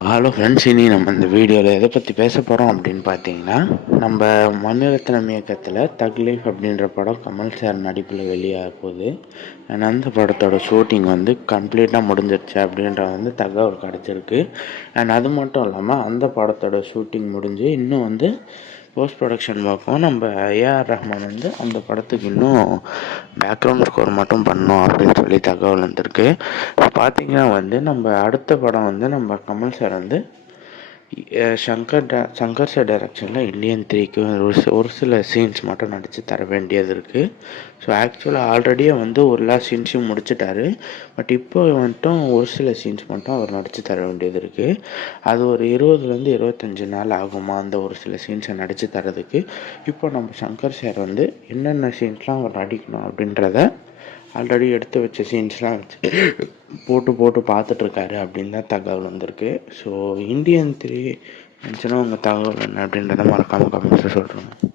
Hello friends இனி நம்ம இந்த வீடியோவில் எதை பற்றி பேச போகிறோம் அப்படின்னு பார்த்தீங்கன்னா நம்ம மணிரத்னம் இயக்கத்தில் தக்லீஃப் அப்படின்ற படம் கமல் சார் நடிப்பில் வெளியாக போகுது. அண்ட் அந்த படத்தோட ஷூட்டிங் வந்து கம்ப்ளீட்டாக முடிஞ்சிருச்சு அப்படின்ற வந்து தகவல் கிடச்சிருக்கு அண்ட் அது மட்டும் இல்லாமல் அந்த படத்தோட ஷூட்டிங் முடிஞ்சு இன்னும் வந்து போஸ்ட் ப்ரொடக்ஷன் பார்ப்போம். நம்ம ஏஆர் ரஹ்மான் வந்து அந்த படத்துக்கு இன்னும் பேக்ரவுண்ட் ஸ்கோர் மட்டும் பண்ணோம் அப்படின்னு சொல்லி தகவல் வந்திருக்கு. பார்த்தீங்கன்னா வந்து நம்ம அடுத்த படம் வந்து நம்ம கமல் சார் வந்து சங்கர் டே சங்கர் சார் டைரக்ஷனில் இந்தியன் த்ரீக்கு ஒரு ஒரு சில சீன்ஸ் மட்டும் நடித்து தர வேண்டியது இருக்குது ஸோ ஆக்சுவலாக ஆல்ரெடியே வந்து ஒரு எல்லா சீன்ஸையும் முடிச்சிட்டாரு. பட் இப்போ வந்துட்டும் ஒரு சில சீன்ஸ் மட்டும் அவர் நடித்து தர வேண்டியது இருக்குது அது ஒரு இருபதுலேருந்து இருபத்தஞ்சி நாள் ஆகுமா அந்த ஒரு சில சீன்ஸை நடித்து தரதுக்கு இப்போ நம்ம சங்கர் சார் வந்து என்னென்ன சீன்ஸ்லாம் அவர் நடிக்கணும் அப்படின்றத ஆல்ரெடி எடுத்து வச்ச சீன்ஸ்லாம் வச்சு போட்டு போட்டு பார்த்துட்ருக்காரு அப்படின்னு தான் தகவல் வந்திருக்கு. ஸோ இந்தியன் த்ரீ இருந்துச்சுன்னா உங்கள் தகவல் என்ன அப்படின்றத மறக்காமல் கமெண்ட்ஸில் சொல்கிறேங்க